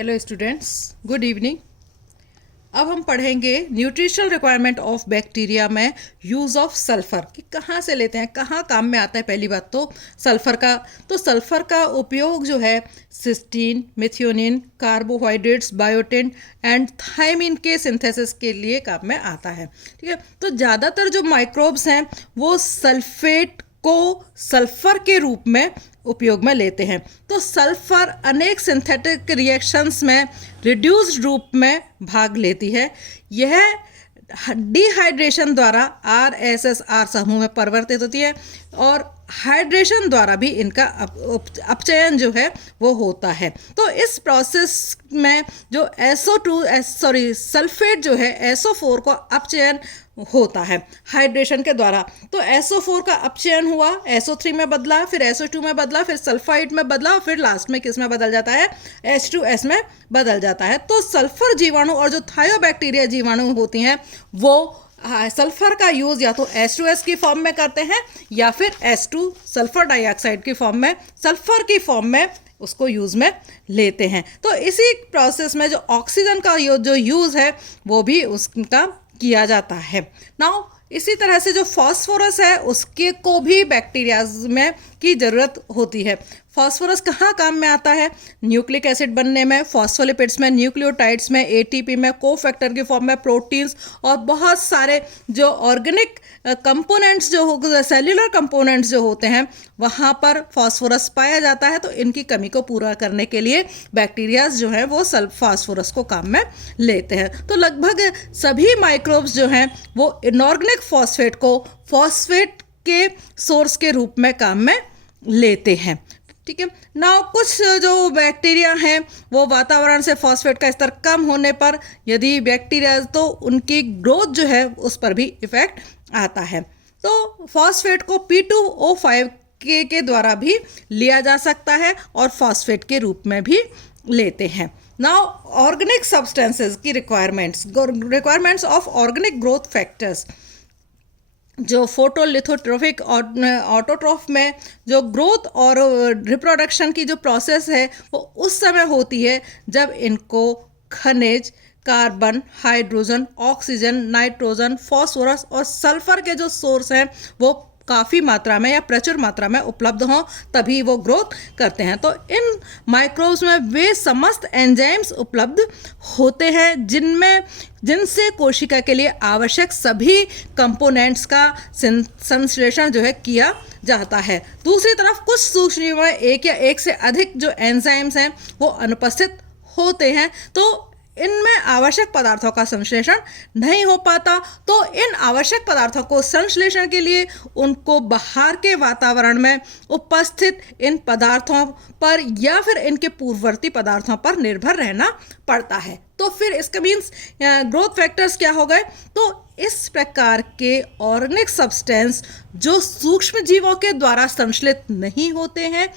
Hello students, good evening. अब हम पढ़ेंगे न्यूट्रिशनल रिक्वायरमेंट ऑफ बैक्टीरिया में यूज़ ऑफ सल्फ़र कि कहाँ से लेते हैं, कहाँ काम में आता है। पहली बात तो सल्फ़र का उपयोग जो है cystine, methionine, carbohydrates, biotin and thiamine के सिंथेसिस के लिए काम में आता है। ठीक है, तो ज़्यादातर जो माइक्रोब्स हैं वो सल्फेट को सल्फ़र के रूप में उपयोग में लेते हैं। तो सल्फ़र अनेक सिंथेटिक रिएक्शंस में रिड्यूस्ड रूप में भाग लेती है। यह डिहाइड्रेशन द्वारा RSSR समूह में परिवर्तित होती है और हाइड्रेशन द्वारा भी इनका अपचयन जो है वो होता है। तो इस प्रोसेस में जो सल्फेट जो है SO4 का अपचयन होता है हाइड्रेशन के द्वारा। तो SO4 का अपचयन हुआ, SO3 में बदला, फिर SO2 में बदला, फिर सल्फाइड में बदला, फिर लास्ट में किस में बदल जाता है, H2S में बदल जाता है। तो सल्फर जीवाणु और जो थायोबैक्टीरिया जीवाणु होती हैं वो सल्फर का यूज़ या तो H2S की फॉर्म में करते हैं या फिर H2 सल्फर डाइऑक्साइड की फॉर्म में, सल्फर की फॉर्म में उसको यूज़ में लेते हैं। तो इसी प्रोसेस में जो ऑक्सीजन का जो यूज़ है वो भी उसका किया जाता है। नाउ इसी तरह से जो फास्फोरस है उसके को भी बैक्टीरियाज में की ज़रूरत होती है। फास्फोरस कहाँ काम में आता है? न्यूक्लिक एसिड बनने में, फॉस्फोलिपिड्स में, न्यूक्लियोटाइड्स में, ATP में, कोफैक्टर के फॉर्म में, प्रोटीन्स और बहुत सारे जो ऑर्गेनिक कंपोनेंट्स जो हो, सेल्यूलर कंपोनेंट्स जो होते हैं वहाँ पर फास्फोरस पाया जाता है। तो इनकी कमी को पूरा करने के लिए बैक्टीरियाज जो हैं वो फास्फोरस को काम में लेते हैं। तो लगभग सभी माइक्रोब्स जो हैं वो इनऑर्गेनिक फॉस्फेट को फॉस्फेट के सोर्स के रूप में काम में लेते हैं। ठीक है ना, कुछ जो बैक्टीरिया हैं वो वातावरण से फॉस्फेट का स्तर कम होने पर यदि बैक्टीरिया तो उनकी ग्रोथ जो है उस पर भी इफेक्ट आता है। तो फॉस्फेट को P2O5 के द्वारा भी लिया जा सकता है और फॉस्फेट के रूप में भी लेते हैं। नाउ ऑर्गेनिक सब्सटेंसेस की requirements of organic growth factors. जो फोटोलिथोट्रोफिक और ऑटोट्रोफ में जो ग्रोथ और रिप्रोडक्शन की जो प्रोसेस है वो उस समय होती है जब इनको खनिज, carbon, hydrogen, oxygen, nitrogen, phosphorus और सल्फर के जो सोर्स हैं वो काफ़ी मात्रा में या प्रचुर मात्रा में उपलब्ध हों, तभी वो ग्रोथ करते हैं। तो इन माइक्रोब्स में वे समस्त एंजाइम्स उपलब्ध होते हैं जिनसे कोशिका के लिए आवश्यक सभी कंपोनेंट्स का संश्लेषण जो है किया जाता है। दूसरी तरफ कुछ सूक्ष्म में एक या एक से अधिक जो एंजाइम्स हैं वो अनुपस्थित होते हैं, तो इनमें आवश्यक पदार्थों का संश्लेषण नहीं हो पाता। तो इन आवश्यक पदार्थों को संश्लेषण के लिए उनको बाहर के वातावरण में उपस्थित इन पदार्थों पर या फिर इनके पूर्ववर्ती पदार्थों पर निर्भर रहना पड़ता है। तो फिर इसका मीन्स ग्रोथ फैक्टर्स क्या हो गए? तो इस प्रकार के ऑर्गेनिक सब्सटेंस जो सूक्ष्म जीवों के द्वारा संश्लित नहीं होते हैं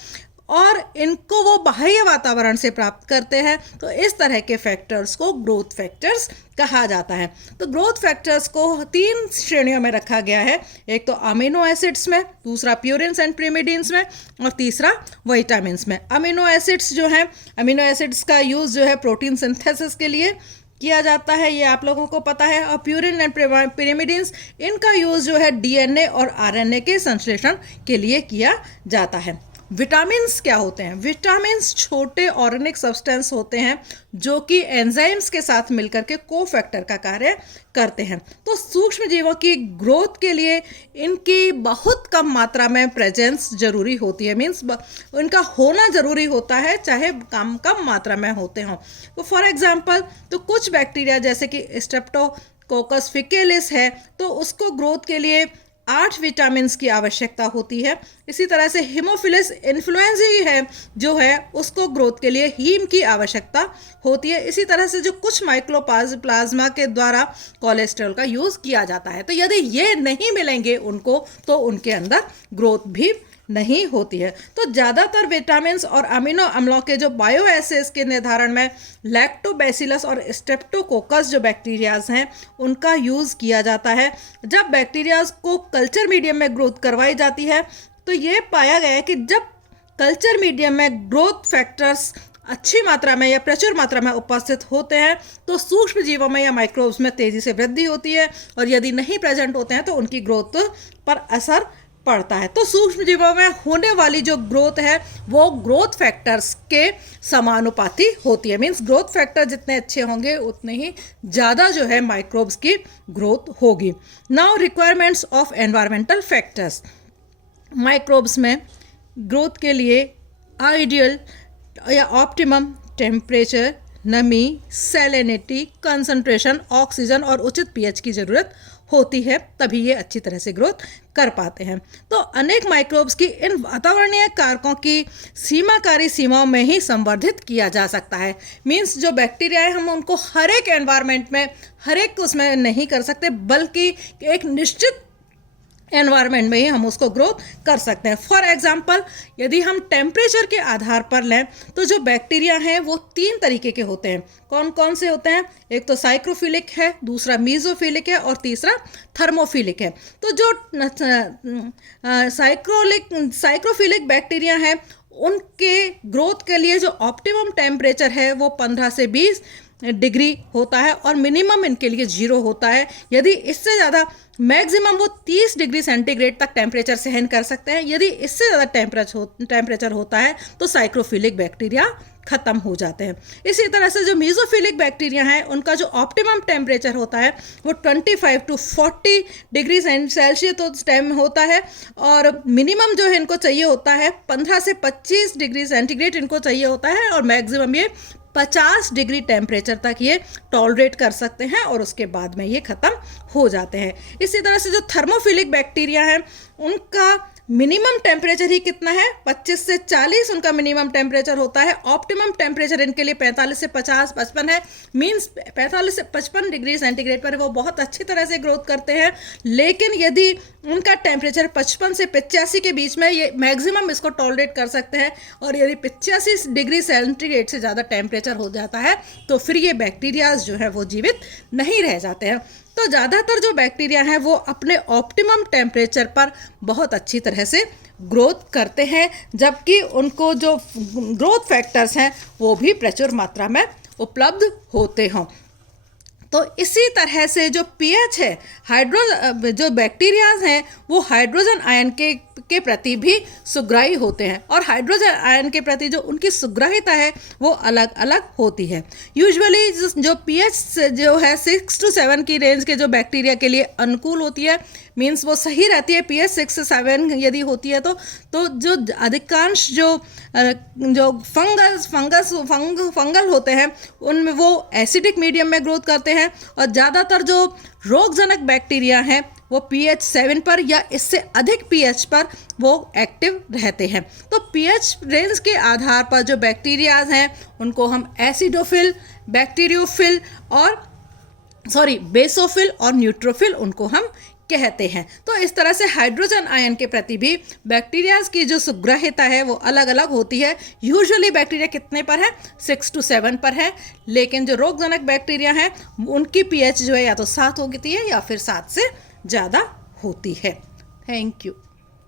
और इनको वो बाह्य वातावरण से प्राप्त करते हैं, तो इस तरह के फैक्टर्स को ग्रोथ फैक्टर्स कहा जाता है। तो ग्रोथ फैक्टर्स को 3 श्रेणियों में रखा गया है। एक तो अमीनो एसिड्स में, दूसरा प्यूरिन्स एंड पिरिमिडिन्स में और तीसरा विटामिन्स में। अमीनो एसिड्स जो हैं, अमीनो एसिड्स का यूज़ जो है प्रोटीन सिंथेसिस के लिए किया जाता है, ये आप लोगों को पता है। और प्यूरिन एंड पिरिमिडिन्स इनका यूज़ जो है DNA और RNA के संश्लेषण के लिए किया जाता है। विटामिन्स क्या होते हैं? विटामिन्स छोटे ऑर्गेनिक सब्सटेंस होते हैं जो कि एंजाइम्स के साथ मिलकर के कोफैक्टर का कार्य करते हैं। तो सूक्ष्म जीवों की ग्रोथ के लिए इनकी बहुत कम मात्रा में प्रेजेंस जरूरी होती है, मीन्स इनका होना ज़रूरी होता है, चाहे कम मात्रा में होते हों। तो फॉर एग्जांपल तो कुछ बैक्टीरिया जैसे कि स्ट्रेप्टोकोकस फिकेलिस है तो उसको ग्रोथ के लिए 8 विटामिन्स की आवश्यकता होती है। इसी तरह से हीमोफिलस इन्फ्लुएंजाई है जो है उसको ग्रोथ के लिए हीम की आवश्यकता होती है। इसी तरह से जो कुछ माइक्रोप्लाज्मा के द्वारा कोलेस्ट्रॉल का यूज़ किया जाता है। तो यदि ये नहीं मिलेंगे उनको तो उनके अंदर ग्रोथ भी नहीं होती है। तो ज़्यादातर विटामिन्स और अमीनो अम्लों के जो बायो एसिड्स के निर्धारण में लैक्टोबैसिलस और स्ट्रेप्टोकोकस जो बैक्टीरियाज हैं उनका यूज़ किया जाता है। जब बैक्टीरियाज को कल्चर मीडियम में ग्रोथ करवाई जाती है तो ये पाया गया है कि जब कल्चर मीडियम में ग्रोथ फैक्टर्स अच्छी मात्रा में या प्रचुर मात्रा में उपस्थित होते हैं तो सूक्ष्म जीवों में या माइक्रोब्स में तेजी से वृद्धि होती है, और यदि नहीं प्रेजेंट होते हैं तो उनकी ग्रोथ पर असर पड़ता है। तो सूक्ष्म जीवों में होने वाली जो ग्रोथ है वो ग्रोथ फैक्टर्स के समानुपाती होती है। मींस ग्रोथ फैक्टर जितने अच्छे होंगे उतने ही ज़्यादा जो है माइक्रोब्स की ग्रोथ होगी। Now requirements of environmental factors. Microbes में ग्रोथ के लिए आइडियल या ऑप्टिमम टेम्परेचर, नमी, सैलिनिटी, कंसंट्रेशन, ऑक्सीजन और उचित पीएच की ज़रूरत होती है, तभी ये अच्छी तरह से ग्रोथ कर पाते हैं। तो अनेक माइक्रोब्स की इन वातावरणीय कारकों की सीमाकारी सीमाओं में ही संवर्धित किया जा सकता है। मींस जो बैक्टीरिया है हम उनको हर एक एनवायरनमेंट में, हर एक उसमें नहीं कर सकते, बल्कि एक निश्चित एनवायरनमेंट में ही हम उसको ग्रोथ कर सकते हैं। फॉर एग्जांपल यदि हम टेम्परेचर के आधार पर लें तो जो बैक्टीरिया हैं वो 3 तरीके के होते हैं। कौन कौन से होते हैं? एक तो साइक्रोफिलिक है, दूसरा मीजोफिलिक है और तीसरा थर्मोफिलिक है। तो जो साइक्रोफिलिक बैक्टीरिया हैं उनके ग्रोथ के लिए जो ऑप्टिमम टेम्परेचर है वो 15 से 20 डिग्री होता है और मिनिमम इनके लिए 0 होता है। यदि इससे ज़्यादा, मैक्सिमम वो 30 डिग्री सेंटीग्रेड तक टेम्परेचर सहन कर सकते हैं। यदि इससे ज़्यादा टेम्परेचर होता है तो साइक्रोफिलिक बैक्टीरिया ख़त्म हो जाते हैं। इसी तरह से जो मीजोफिलिक बैक्टीरिया हैं उनका जो ऑप्टिमम टेम्परेचर होता है वो 25 to 40 डिग्री सेल्सियस तो टाइम होता है, और मिनिमम जो है इनको चाहिए होता है 15 से 25 डिग्री सेंटीग्रेड इनको चाहिए होता है, और मैक्सिमम ये 50 डिग्री टेम्परेचर तक ये टॉलरेट कर सकते हैं और उसके बाद में ये ख़त्म हो जाते हैं। इसी तरह से जो थर्मोफिलिक बैक्टीरिया हैं उनका मिनिमम टेम्परेचर ही कितना है? 25 से 40 उनका मिनिमम टेम्परेचर होता है। ऑप्टिमम टेम्परेचर इनके लिए 45 से 50, 55 है। मींस 45 से 55 डिग्री सेंटीग्रेड पर वो बहुत अच्छी तरह से ग्रोथ करते हैं। लेकिन यदि उनका टेम्परेचर 55 से 85 के बीच में, ये मैक्सिमम इसको टॉलरेट कर सकते हैं, और यदि 85 डिग्री सेंटीग्रेड से ज़्यादा टेम्परेचर हो जाता है तो फिर ये बैक्टीरियाज जो है वो जीवित नहीं रह जाते हैं। तो ज़्यादातर जो बैक्टीरिया हैं वो अपने ऑप्टिमम टेम्परेचर पर बहुत अच्छी तरह से ग्रोथ करते हैं, जबकि उनको जो ग्रोथ फैक्टर्स हैं वो भी प्रचुर मात्रा में उपलब्ध होते हों। तो इसी तरह से जो पीएच है, जो बैक्टीरियाज हैं वो हाइड्रोजन आयन के प्रति भी सुग्राही होते हैं, और हाइड्रोजन आयन के प्रति जो उनकी सुग्राहिता है वो अलग अलग होती है। यूजुअली जो पीएच जो है 6 to 7 की रेंज के जो बैक्टीरिया के लिए अनुकूल होती है, मींस वो सही रहती है। पीएच 6 से 7 यदि होती है तो जो अधिकांश जो फंगल होते हैं उनमें वो एसिडिक मीडियम में ग्रोथ करते हैं, और ज़्यादातर जो रोगजनक बैक्टीरिया हैं वो पीएच 7 पर या इससे अधिक पीएच पर वो एक्टिव रहते हैं। तो पीएच रेंज के आधार पर जो बैक्टीरियाज हैं उनको हम एसिडोफिल, बैक्टीरियोफिल और बेसोफिल और न्यूट्रोफिल उनको हम कहते हैं। तो इस तरह से हाइड्रोजन आयन के प्रति भी बैक्टीरियाज की जो सुग्राह्यता है वो अलग अलग होती है। यूजुअली बैक्टीरिया कितने पर है? 6 to 7 पर है, लेकिन जो रोगजनक बैक्टीरिया हैं उनकी पीएच जो है या तो 7 होती है या फिर 7 से ज़्यादा होती है। Thank you.